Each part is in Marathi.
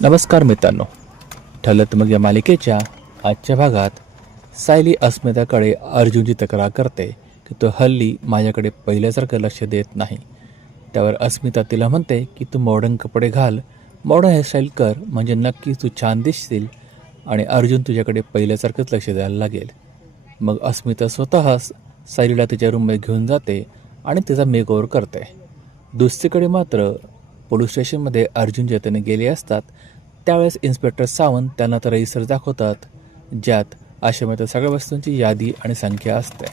नमस्कार मित्रांनो. ठरलं मग या मालिकेच्या आजच्या भागात सायली अस्मिताकडे अर्जुनची तक्रार करते की तो हल्ली माझ्याकडे पहिल्यासारखं लक्ष देत नाही. त्यावर अस्मिता तिला म्हणते की तू मॉडर्न कपडे घाल. मॉडर्न हेअरस्टाईल कर म्हणजे नक्कीच तू छान दिसशील आणि अर्जुन तुझ्याकडे पहिल्यासारखंच लक्ष द्यायला लागेल. मग अस्मिता स्वतःच सायलीला तिच्या रूममध्ये घेऊन जाते आणि तिचा मेकओव्हर करते. दुसरीकडे मात्र पोलीस स्टेशनमध्ये अर्जुन चैतन्य गेले असतात त्यावेळेस इन्स्पेक्टर सावंत त्यांना तर रजिस्टर दाखवतात ज्यात आश्रमातील सगळ्या वस्तूंची यादी आणि संख्या असते.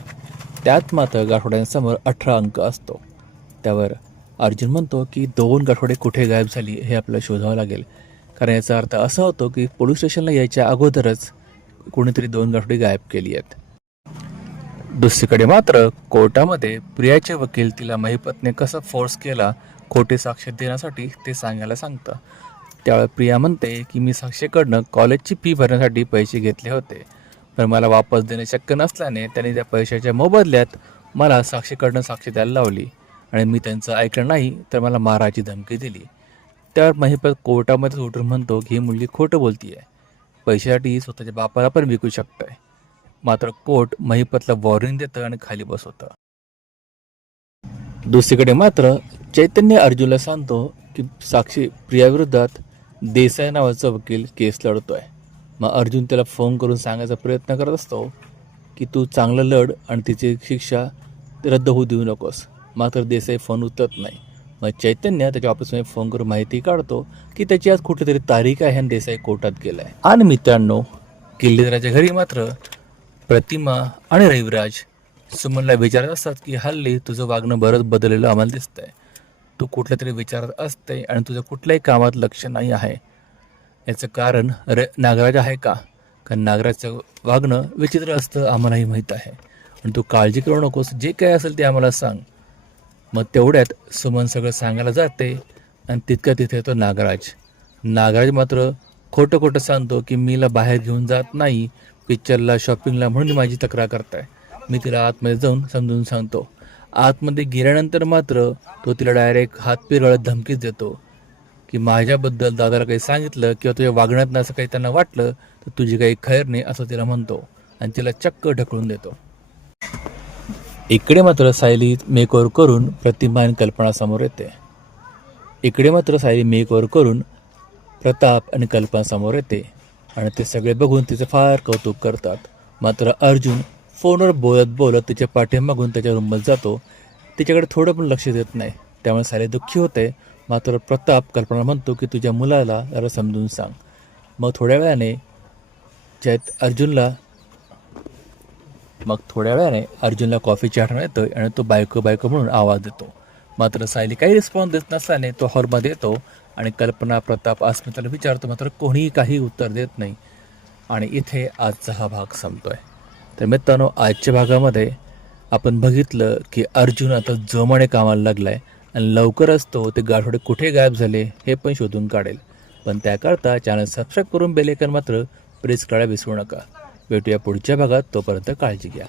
त्यात मात्र गाठोड्यांसमोर अठरा अंक असतो. त्यावर अर्जुन म्हणतो की दोन गाठोडे कुठे गायब झाली हे आपल्याला शोधावं लागेल. कारण याचा अर्थ असा होतो की पोलीस स्टेशनला यायच्या अगोदरच कोणीतरी दोन गाठोडी गायब केली आहेत. दुसरीकडे मात्र कोर्टामध्ये प्रियाचे वकील तिला महिपतने कसं फोर्स केला खोटे साक्ष देण्यासाठी ते सांगायला सांगतं. त्यावेळी प्रिया म्हणते की मी साक्षीकडनं कॉलेजची फी भरण्यासाठी पैसे घेतले होते. पण मला वापस देणे शक्य नसल्याने त्यांनी त्या पैशाच्या मोबदल्यात मला साक्षीकडनं साक्षी द्यायला लावली. आणि मी त्यांचं ऐकलं नाही तर मला मारायची धमकी दिली. त्यावर महिपत कोर्टामध्येच उठून म्हणतो की ही मुलगी खोटं बोलतीये. पैशासाठी स्वतःच्या बापाला पण विकू शकतंय. मात्र कोर्ट महिपतला वॉर्निंग देतं आणि खाली बसवतं. दुसरीकडे मात्र चैतन्य अर्जुनला सांगतो की साक्षी प्रियाविरोधात देसाई नावाचा वकील केस लढतो आहे मग अर्जुन त्याला फोन करून सांगायचा प्रयत्न करत असतो की तू चांगलं लढ आणि तिची शिक्षा रद्द होऊ देऊ नकोस. मात्र देसाई फोन उचलत नाही. मग चैतन्य त्याच्या ऑफिसमध्ये फोन करून माहिती काढतो की त्याची आज कुठेतरी तारीख आहे आणि देसाई कोर्टात गेलाय. आणि मित्रांनो किल्लेदाराच्या घरी मात्र प्रतिमा आणि रविराज सुमनला विचारत असतात की हल्ली तुझं वागणं बरंच बदललेलं आम्हाला दिसतंय. तू कुठल्या तरी विचारात असते आणि तुझं कुठल्याही कामात लक्ष नाही आहे. याचं कारण र नागराज आहे का? कारण नागराजचं वागणं विचित्र असतं आम्हालाही माहीत आहे. आणि तू काळजी करू नकोस जे काय असेल ते आम्हाला सांग. मग तेवढ्यात सुमन सगळं सांगायला जाते आणि तितक्या तिथे येतो नागराज. नागराज मात्र खोटं खोटं सांगतो की मीला बाहेर घेऊन जात नाही पिक्चरला शॉपिंगला म्हणून माझी तक्रार करताय. मी तिला आतमध्ये जाऊन समजून सांगतो. आतमध्ये गेल्यानंतर मात्र तो तिला डायरेक्ट हात पिरळत धमकीच देतो. की माझ्याबद्दल दादाला काही सांगितलं किंवा तुझ्या वागण्यात असं काही त्यांना वाटलं तर तुझी काही खैर नाही असं तिला म्हणतो आणि तिला चक्क ढकलून देतो. इकडे मात्र सायली मेकओवर करून प्रतिमा आणि कल्पना समोर येते. इकडे मात्र सायली मेकओवर करून प्रताप आणि कल्पना समोर येते. आणि ते सगळे बघून तिचं फार कौतुक करतात. मात्र अर्जुन फोनवर बोलत बोलत तिच्या पाठीमागून त्याच्या रूममध्ये जातो. तिच्याकडे थोडं पण लक्ष देत नाही. त्यामुळे सायली दुःखी होते. मात्र प्रताप कल्पना म्हणतो की तुझ्या मुलाला जरा समजून सांग. मग थोड्या वेळाने ज्यात अर्जुनला मग थोड्या वेळाने अर्जुनला कॉफीची आठवण येतो आणि तो बायको बायको म्हणून आवाज देतो. मात्र सायली काही रिस्पॉन्स देत नसल्याने तो हॉलमध्ये येतो आणि कल्पना प्रताप अस्मिताला विचारतो मात्र कोणीही काही उत्तर देत नाही. आणि इथे आजचा हा भाग संपतो आहे तर मित्रांनो आजच्या भागामध्ये आपण बघितलं की अर्जुन आता जोमाने कामाला लागलाय आणि लवकरच तो ते गाठोडे कुठे गायब झाले हे पण शोधून काढेल. पण त्याकरता चॅनल सबस्क्राईब करून बेलेकन मात्र प्रेस करायला विसरू नका. भेटूया पुढच्या भागात तोपर्यंत काळजी घ्या.